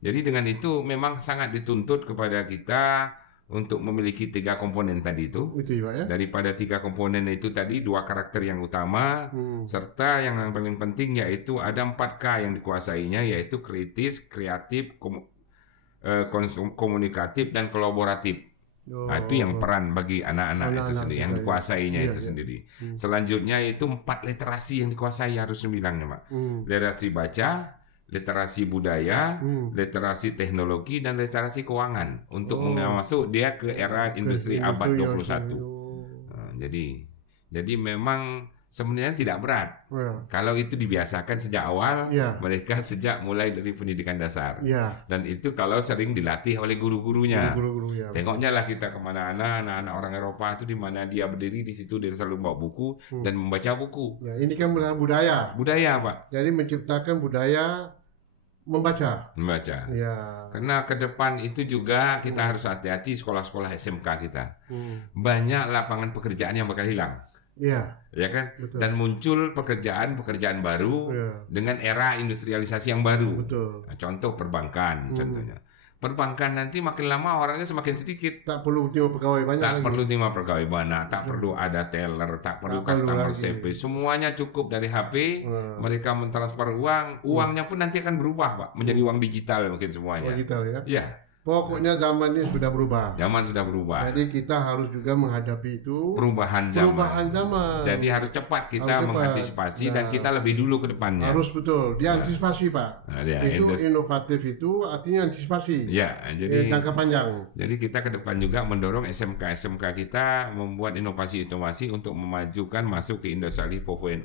Jadi dengan itu memang sangat dituntut kepada kita untuk memiliki 3 komponen tadi itu. Daripada 3 komponen itu tadi, 2 karakter yang utama, serta yang paling penting yaitu ada 4K yang dikuasainya, yaitu kritis, kreatif, komunikatif, dan kolaboratif. Itu yang peran bagi anak-anak itu sendiri, yang dikuasainya itu sendiri. Selanjutnya itu 4 literasi yang dikuasai harus bilangnya, Pak. Literasi baca, literasi budaya, literasi teknologi, dan literasi keuangan untuk masuk dia ke era industri abad 21. Jadi memang sebenarnya tidak berat. Kalau itu dibiasakan sejak awal, mereka sejak mulai dari pendidikan dasar. Dan itu kalau sering dilatih oleh guru-gurunya. Tengoknya lah kita kemana anak-anak orang Eropa itu, di mana dia berdiri di situ, dia selalu bawa buku dan membaca buku. Ini kan budaya. Budaya, Pak. Jadi menciptakan budaya membaca. Karena ke depan itu juga kita harus hati-hati sekolah-sekolah SMK kita. Banyak lapangan pekerjaan yang bakal hilang. Ya kan? Betul. Dan muncul pekerjaan baru dengan era industrialisasi yang baru. Nah, contoh perbankan, contohnya. Perbankan nanti makin lama orangnya semakin sedikit. Tak perlu terima pegawai banyak. Tak perlu ada teller, tak perlu customer service. Semuanya cukup dari HP. Mereka mentransfer uangnya pun nanti akan berubah, Pak, menjadi uang digital mungkin semuanya. Digital, ya. Pokoknya zaman ini sudah berubah. Jadi kita harus juga menghadapi itu. Perubahan zaman. Jadi harus cepat kita mengantisipasi dan kita lebih dulu ke depannya. Harus betul. Diantisipasi, Pak. Itu inovatif itu artinya antisipasi. Jadi jangka panjang. Jadi kita ke depan juga mendorong SMK kita membuat inovasi-inovasi untuk memajukan masuk ke industri 4.0.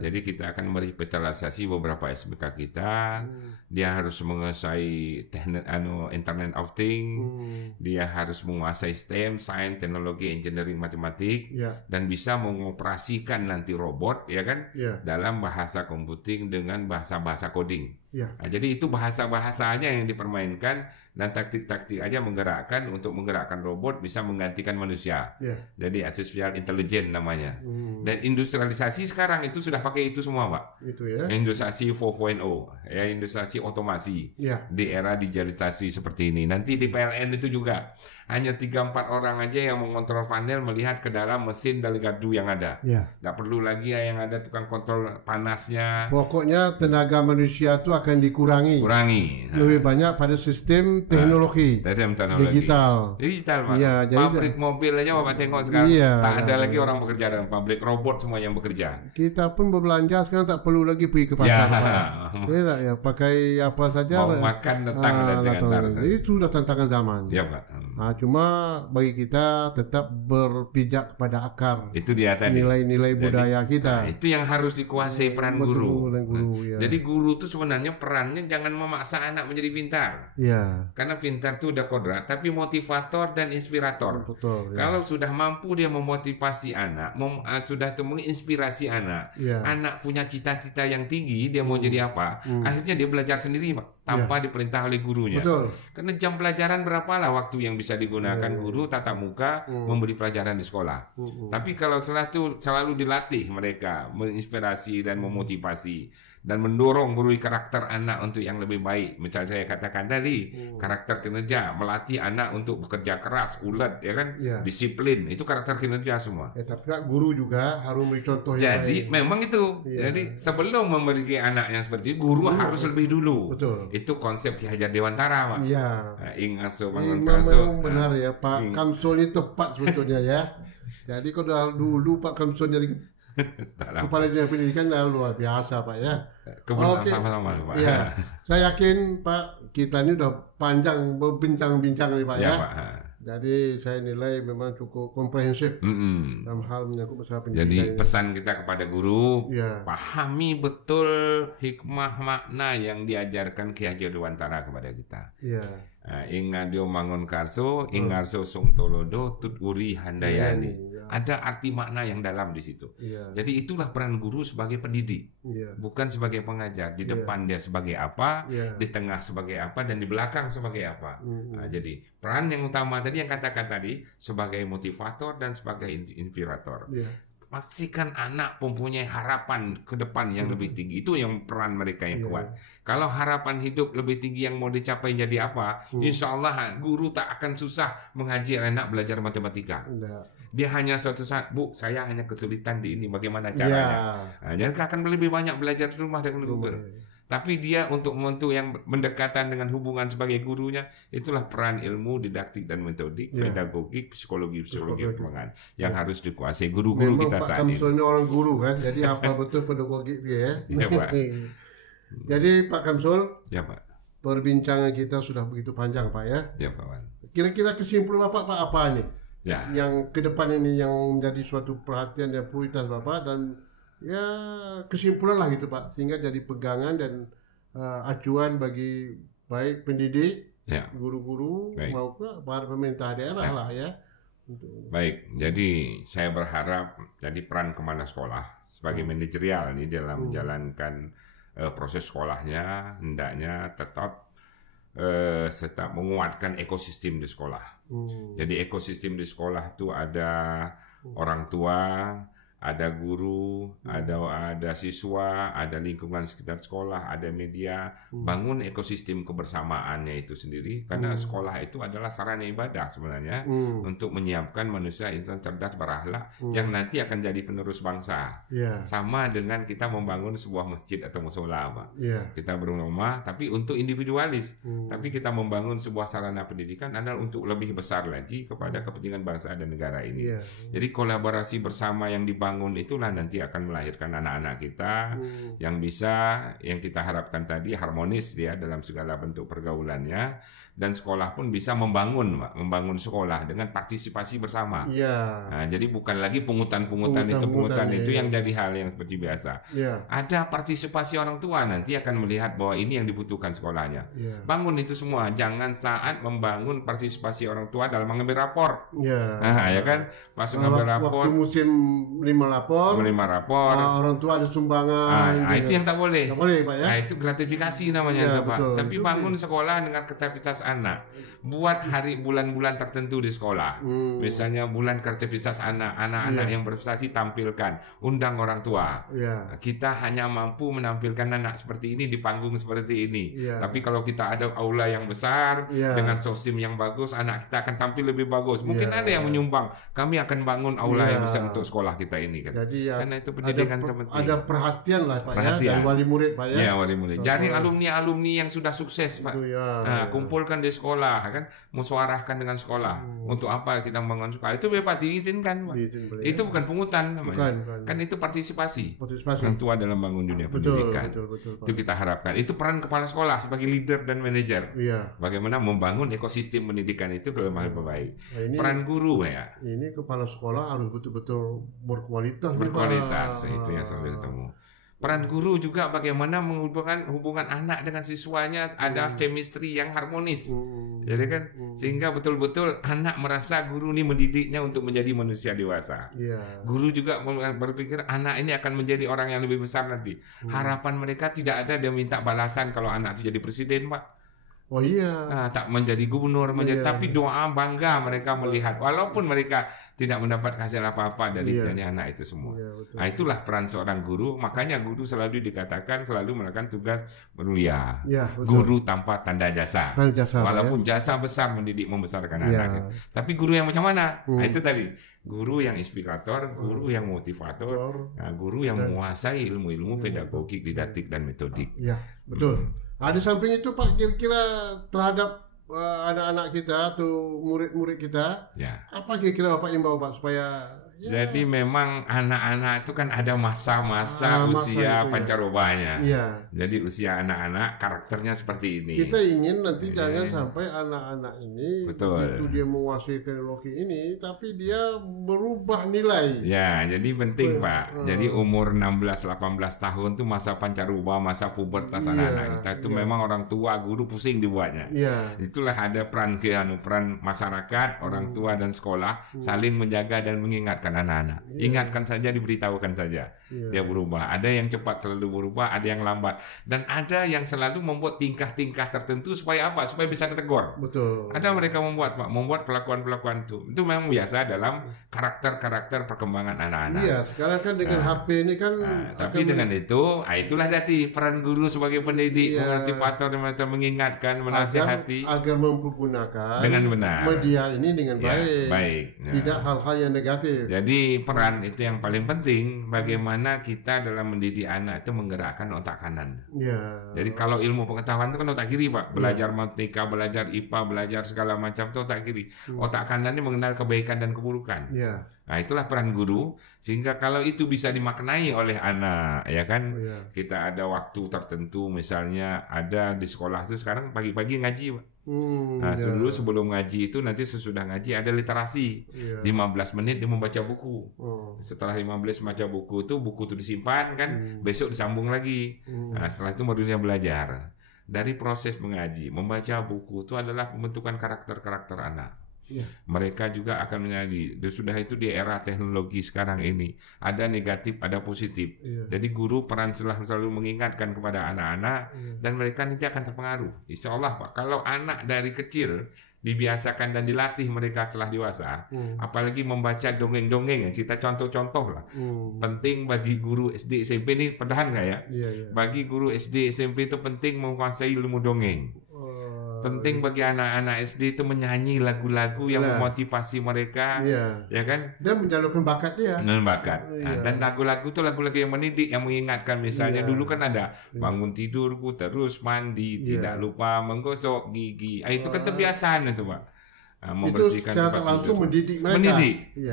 Jadi kita akan merevitalisasi beberapa SMK kita. Dia harus menguasai Internet of Things, dia harus menguasai STEM, Sains, Teknologi, Engineering, Matematik, dan bisa mengoperasikan nanti robot, ya kan, dalam bahasa computing dengan bahasa-bahasa coding. Nah, jadi itu bahasa-bahasanya yang dipermainkan, dan taktik-taktik aja menggerakkan robot bisa menggantikan manusia. Jadi artificial intelligence namanya. Dan industrialisasi sekarang itu sudah pakai itu semua, Pak. Industrialisasi 4.0, industrialisasi otomasi di era digitalisasi seperti ini. Nanti di PLN itu juga hanya 3-4 orang aja yang mengontrol panel, melihat ke dalam mesin dari gardu yang ada. Nggak perlu lagi yang ada tukang kontrol panasnya. Pokoknya tenaga manusia itu akan dikurangi. Lebih banyak pada sistem teknologi. Digital, Pak. Pabrik mobil aja Bapak tengok sekarang. Tak ada lagi orang bekerja dalam pabrik, robot semua yang bekerja. Kita pun berbelanja sekarang tak perlu lagi pergi ke pasar. Pakai apa saja. Mau makan datang dan Itu sudah tantangan zaman. Pak. Cuma bagi kita tetap berpijak pada akar. Itu dia tadi. Nilai-nilai budaya kita. Itu yang harus dikuasai peran guru. Jadi guru itu sebenarnya perannya jangan memaksa anak menjadi pintar. Karena pintar itu udah kodrat, tapi motivator dan inspirator. Kalau sudah mampu dia memotivasi anak, sudah menginspirasi anak. Anak punya cita-cita yang tinggi, dia mau jadi apa? Akhirnya dia belajar sendiri, Pak. tanpa diperintah oleh gurunya. Betul. Karena jam pelajaran berapalah waktu yang bisa digunakan guru tatap muka memberi pelajaran di sekolah. Tapi kalau setelah itu selalu dilatih mereka, menginspirasi dan memotivasi dan mendorong beri karakter anak untuk yang lebih baik. Misal saya katakan tadi, karakter kinerja, melatih anak untuk bekerja keras, ulet, ya kan, disiplin, itu karakter kinerja semua. Tapi guru juga harus memberi contoh yang Jadi baik. memang itu. Jadi sebelum memberi anak yang seperti itu, guru harus lebih dulu. Betul. Itu konsep Ki Hajar Dewantara, Pak. Iya. Ingat so bangun Memang kaso. benar ya, Pak Kamsul ini tepat sebetulnya ya. Jadi kalau dulu Pak Kamsul jadi kepala dinas pendidikan luar biasa Pak ya. Oke. Sama-sama Pak. Ya. Saya yakin Pak kita ini udah panjang berbincang-bincang nih Pak ya. Pak. Jadi saya nilai memang cukup komprehensif dalam hal menyangkut masalah pendidikan. Jadi pesan kita kepada guru, ya, pahami betul hikmah makna yang diajarkan Ki Hajar Dewantara kepada kita. Ya. Ingat dia mangun karso, ingarso sung tolodo, tuturi handayani. Ada arti makna yang dalam di situ. Jadi itulah peran guru sebagai pendidik, bukan sebagai pengajar. Di depan dia sebagai apa, di tengah sebagai apa, dan di belakang sebagai apa. Jadi peran yang utama tadi yang katakan tadi sebagai motivator dan sebagai inspirator. Pastikan anak mempunyai harapan ke depan yang lebih tinggi. Itu yang peran mereka yang kuat. Kalau harapan hidup lebih tinggi yang mau dicapai jadi apa? Insya Allah guru tak akan susah mengajar anak belajar matematika. Dia hanya suatu saat, Bu, saya hanya kesulitan di ini, bagaimana caranya? Jadi akan lebih banyak belajar di rumah dengan Google. Tapi dia untuk yang mendekatan dengan hubungan sebagai gurunya, itulah peran ilmu didaktik dan metodik, pedagogik, psikologi perkembangan yang harus dikuasai guru-guru kita saat ini. Pak Kamsul ini orang guru kan, jadi apa betul pedagogik dia ya? Coba. Jadi Pak Kamsul, ya Pak. Perbincangan kita sudah begitu panjang Pak ya. Ya Pak. Kira-kira kesimpulan Bapak Pak apa nih? Ya. Yang ke depan ini yang menjadi suatu perhatian dan prioritas Bapak dan ya kesimpulan lah gitu Pak, sehingga jadi pegangan dan acuan bagi baik pendidik, guru-guru maupun para pemerintah daerah lah ya. Baik, jadi saya berharap jadi peran kemana sekolah sebagai manajerial ini dalam menjalankan proses sekolahnya hendaknya tetap menguatkan ekosistem di sekolah. Jadi ekosistem di sekolah itu ada orang tua, ada guru, ada siswa, ada lingkungan sekitar sekolah, ada media. Bangun ekosistem kebersamaannya itu sendiri, karena sekolah itu adalah sarana ibadah sebenarnya untuk menyiapkan manusia insan cerdas berakhlak yang nanti akan jadi penerus bangsa. Sama dengan kita membangun sebuah masjid atau mushola, Pak. Kita berumah, tapi untuk individualis. Tapi kita membangun sebuah sarana pendidikan adalah untuk lebih besar lagi kepada kepentingan bangsa dan negara ini. Jadi kolaborasi bersama yang dibangun itulah nanti akan melahirkan anak-anak kita yang bisa, yang kita harapkan tadi harmonis dia dalam segala bentuk pergaulannya, dan sekolah pun bisa membangun sekolah dengan partisipasi bersama. Nah, jadi bukan lagi pungutan itu yang jadi hal yang seperti biasa. Ada partisipasi orang tua, nanti akan melihat bahwa ini yang dibutuhkan sekolahnya. Bangun itu semua, jangan saat membangun partisipasi orang tua dalam mengambil rapor. Nah, ya kan, pas mengambil rapor. Waktu musim menerima rapor, orang tua ada sumbangan. Itu yang tak boleh. Tak boleh, Pak ya. Itu gratifikasi namanya, Pak. Betul. Tapi bangun sekolah dengan kreativitas anak. Buat bulan-bulan tertentu di sekolah. Misalnya bulan kreativitas anak-anak yang berprestasi tampilkan, undang orang tua. Kita hanya mampu menampilkan anak seperti ini di panggung seperti ini. Tapi kalau kita ada aula yang besar dengan sosim yang bagus, anak kita akan tampil lebih bagus. Mungkin ada yang menyumbang, kami akan bangun aula yang besar untuk sekolah kita ini kan. Jadi karena itu pendidikan penting. Ada perhatian lah Pak ya, dari wali murid Pak ya. Wali murid. Jaring alumni yang sudah sukses Pak. Kumpulkan di sekolah kan, musyawarahkan dengan sekolah. Untuk apa kita membangun sekolah? Itu bebas diizinkan Pak. Itu bukan pungutan namanya. Bukan. Kan itu partisipasi. Orang tua dalam bangun dunia pendidikan. Betul, itu kita harapkan. Itu peran kepala sekolah sebagai leader dan manajer. Bagaimana membangun ekosistem pendidikan itu ke lebih baik. Peran guru ya. Ini kepala sekolah harus betul-betul berkualitas. Itu yang selalu ketemu. Peran guru juga bagaimana menghubungkan hubungan anak dengan siswanya, ada chemistry yang harmonis. Jadi kan sehingga betul-betul anak merasa guru ini mendidiknya untuk menjadi manusia dewasa. Guru juga berpikir anak ini akan menjadi orang yang lebih besar nanti. Harapan mereka tidak ada dia minta balasan kalau anak itu jadi presiden, Pak. Oh iya. Tak menjadi gubernur, tapi doa bangga mereka melihat walaupun mereka tidak mendapat hasil apa-apa dari anak itu semua. Nah, itulah peran seorang guru. Makanya guru selalu dikatakan selalu melakukan tugas mulia. Guru tanpa tanda jasa. Walaupun jasa besar mendidik membesarkan anaknya. Tapi guru yang macam mana? Nah, itu tadi. Guru yang inspirator, guru yang motivator, guru yang menguasai ilmu-ilmu pedagogik, didaktik dan metodik. Ya, betul. Di samping itu Pak, kira-kira terhadap anak-anak kita atau murid-murid kita, apa kira-kira Bapak imbau Pak supaya jadi memang anak-anak itu kan ada masa-masa usia pancarobanya. Jadi usia anak-anak karakternya seperti ini. Kita ingin nanti jangan sampai anak-anak ini begitu dia menguasai teknologi ini tapi dia berubah nilai. Ya, jadi penting Pak. Jadi umur 16-18 tahun tuh masa pancaroba, masa pubertas anak-anak kita itu memang orang tua, guru pusing dibuatnya. Itulah ada peran masyarakat, orang tua dan sekolah saling menjaga dan mengingatkan anak-anak. Ingatkan saja, diberitahukan saja. Dia berubah. Ada yang cepat selalu berubah, ada yang lambat. Dan ada yang selalu membuat tingkah-tingkah tertentu supaya apa? Supaya bisa ditegur. Betul. Ada mereka membuat pelakuan-pelakuan itu. Itu memang biasa dalam karakter-karakter perkembangan anak-anak. Iya, sekarang kan dengan HP ini kan tapi dengan itu, itulah tadi peran guru sebagai pendidik, motivator, mengingatkan, menasihati agar mempergunakan dengan benar media ini dengan baik. Tidak hal-hal yang negatif. Jadi peran itu yang paling penting, bagaimana kita dalam mendidik anak itu menggerakkan otak kanan. Jadi kalau ilmu pengetahuan itu kan otak kiri Pak, belajar matematika, belajar IPA, belajar segala macam itu otak kiri. Otak kanan ini mengenal kebaikan dan keburukan. Nah, itulah peran guru, sehingga kalau itu bisa dimaknai oleh anak, ya kan, kita ada waktu tertentu, misalnya ada di sekolah itu sekarang pagi-pagi ngaji Pak. Dulu sebelum ngaji itu nanti sesudah ngaji ada literasi 15 menit dia membaca buku. Setelah 15 baca buku itu disimpan kan, besok disambung lagi. Nah, setelah itu baru dia belajar. Dari proses mengaji, membaca buku itu adalah pembentukan karakter-karakter anak. Mereka juga akan menjadi, sudah itu di era teknologi sekarang ini ada negatif, ada positif. Jadi guru peran selalu mengingatkan kepada anak-anak dan mereka nanti akan terpengaruh. Insya Allah Pak, kalau anak dari kecil dibiasakan dan dilatih mereka setelah dewasa, apalagi membaca dongeng-dongeng, kita contoh-contoh lah. Penting bagi guru SD SMP ini, pedahan nggak ya? Bagi guru SD SMP itu penting menguasai ilmu dongeng. Penting bagi anak-anak SD itu menyanyi lagu-lagu yang memotivasi mereka, ya kan? Dan menjalurkan bakat dia. Dan lagu-lagu itu lagu-lagu yang mendidik, yang mengingatkan. Misalnya dulu kan ada bangun tidurku terus mandi, tidak lupa menggosok gigi. Itu kan kebiasaan itu Pak. Membersihkan itu secara langsung mendidik mereka.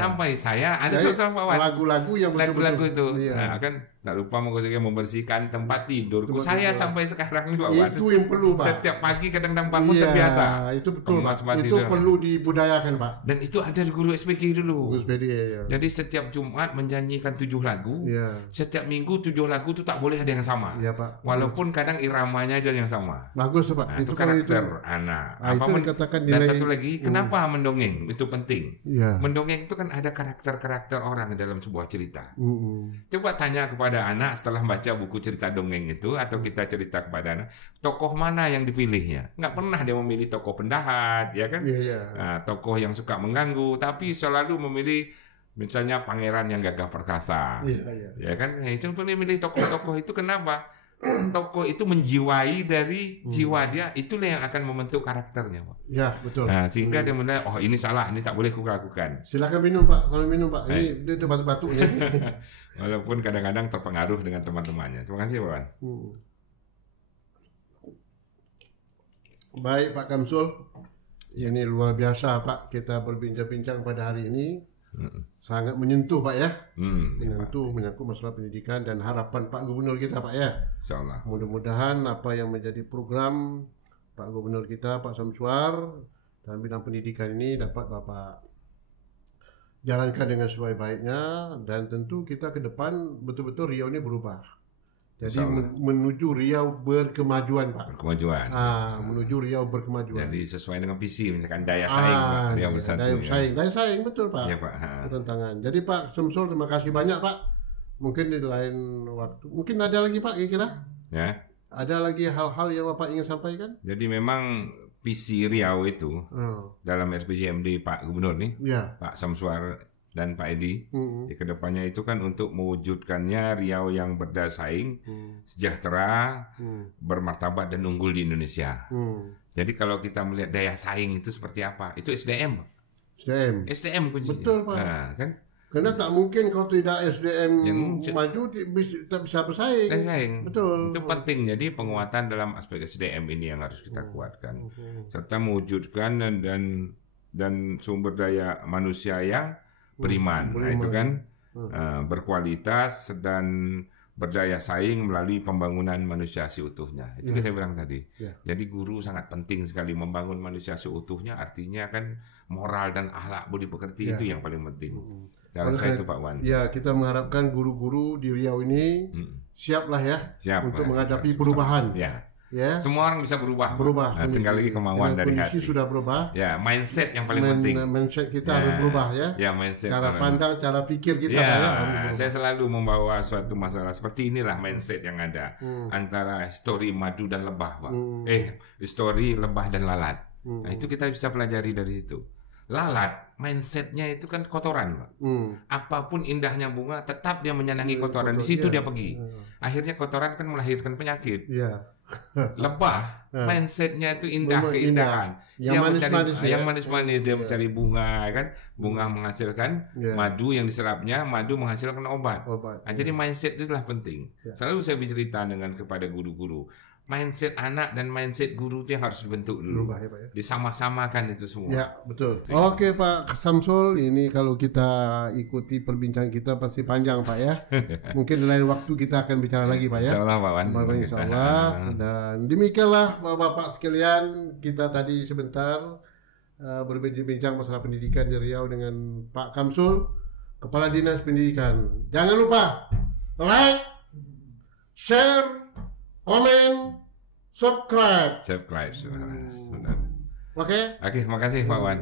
Sampai saya ada tuh sama lagu-lagu yang lagu-lagu itu. Kan tak lupa membersihkan tempat tidurku. Saya sampai sekarang juga itu yang perlu Pak. Setiap pagi kadang-kadang bangun terbiasa. Itu betul Pak. Itu perlu dibudayakan Pak. Dan itu ada di guru SPG dulu. Guru SPG, Jadi setiap Jumat menyanyikan 7 lagu. Setiap minggu 7 lagu itu tak boleh ada yang sama. Pak. Walaupun kadang iramanya aja yang sama. Bagus Pak. Nah, itu karakter anak. Dan satu lagi, kenapa mendongeng itu penting? Mendongeng itu kan ada karakter-karakter orang dalam sebuah cerita. Coba tanya kepada anak setelah baca buku cerita dongeng itu, atau kita cerita kepada anak, tokoh mana yang dipilihnya? Nggak pernah dia memilih tokoh pendahat, ya kan? Nah, tokoh yang suka mengganggu, tapi selalu memilih misalnya pangeran yang gagah perkasa, ya kan? Nah, itu memilih tokoh-tokoh itu kenapa? Tokoh itu menjiwai dari jiwa dia, itulah yang akan membentuk karakternya, Pak. Ya, betul. Nah, sehingga dia menilai, oh ini salah, ini tak boleh kulakukan. Silakan minum Pak, kalau minum Pak, ini dia batuk-batuk ini. Walaupun kadang-kadang terpengaruh dengan teman-temannya. Terima kasih, Pak. Baik Pak Kamsul, ini luar biasa Pak, kita berbincang-bincang pada hari ini. Sangat menyentuh Pak ya, menyentuh menyangkut masalah pendidikan dan harapan Pak Gubernur kita Pak ya. Insyaallah. Mudah-mudahan apa yang menjadi program Pak Gubernur kita Pak Samsuar dalam bidang pendidikan ini dapat Bapak jalankan dengan sebaik-baiknya, dan tentu kita ke depan betul-betul Riau ini berubah. Jadi menuju Riau berkemajuan, Pak. Berkemajuan. Menuju Riau berkemajuan. Jadi sesuai dengan visi, misalkan daya saing, Pak. Riau bersatu. Daya saing, betul, Pak. Iya, Pak. Tantangan. Jadi Pak Samsul, terima kasih banyak, Pak. Mungkin di lain waktu. Mungkin ada lagi, Pak, kira-kira? Ya. Ada lagi hal-hal yang Bapak ingin sampaikan? Jadi memang visi Riau itu dalam RPJMD Pak Gubernur nih, Pak Samsuar dan Pak Edi, di kedepannya itu kan untuk mewujudkannya Riau yang berdaya saing, sejahtera, bermartabat dan unggul di Indonesia. Jadi kalau kita melihat daya saing itu seperti apa? Itu SDM. SDM kuncinya. Betul, Pak. Nah, kan? Karena tak mungkin kalau tidak SDM yang maju tak bisa bersaing. Betul. Itu penting. Jadi penguatan dalam aspek SDM ini yang harus kita kuatkan. Serta mewujudkan dan sumber daya manusia yang beriman. Nah, itu kan berkualitas dan berdaya saing melalui pembangunan manusia seutuhnya. Itu yang saya bilang tadi. Jadi guru sangat penting sekali membangun manusia seutuhnya, artinya kan moral dan akhlak budi pekerti itu yang paling penting. Dalam saya itu Pak Wan. Ya, kita mengharapkan guru-guru di Riau ini siaplah ya untuk menghadapi perubahan. Ya. Semua orang bisa berubah. Nah, tinggal lagi kemauan dari hati. Kondisi sudah berubah. Ya, mindset yang paling penting. Mindset kita harus berubah ya. Ya, mindset. Cara pandang, cara pikir kita saya selalu membawa suatu masalah seperti inilah mindset yang ada antara histori madu dan lebah, Pak. Histori lebah dan lalat. Nah, itu kita bisa pelajari dari situ. Lalat, mindsetnya itu kan kotoran, Pak. Apapun indahnya bunga, tetap dia menyenangi kotoran. Di situ dia pergi. Akhirnya kotoran kan melahirkan penyakit. Lebah, mindsetnya itu keindahan. Yang manis-manis, dia mencari bunga, kan? Bunga menghasilkan madu, yang diserapnya madu menghasilkan obat. Nah, jadi mindset itulah penting. Selalu saya bercerita kepada guru-guru. Mindset anak dan mindset guru itu yang harus dibentuk dulu. Disama-samakan itu semua. Ya, betul. Oke, Pak Samsul, ini kalau kita ikuti perbincangan kita pasti panjang, Pak ya. Mungkin di lain waktu kita akan bicara lagi, Pak ya. Insyaallah, Pak Wan. Insyaallah. Dan demikianlah Bapak-bapak sekalian, kita tadi sebentar berbincang masalah pendidikan di Riau dengan Pak Kamsul, Kepala Dinas Pendidikan. Jangan lupa like, share, komen, subscribe. Oke, makasih Pak Wan.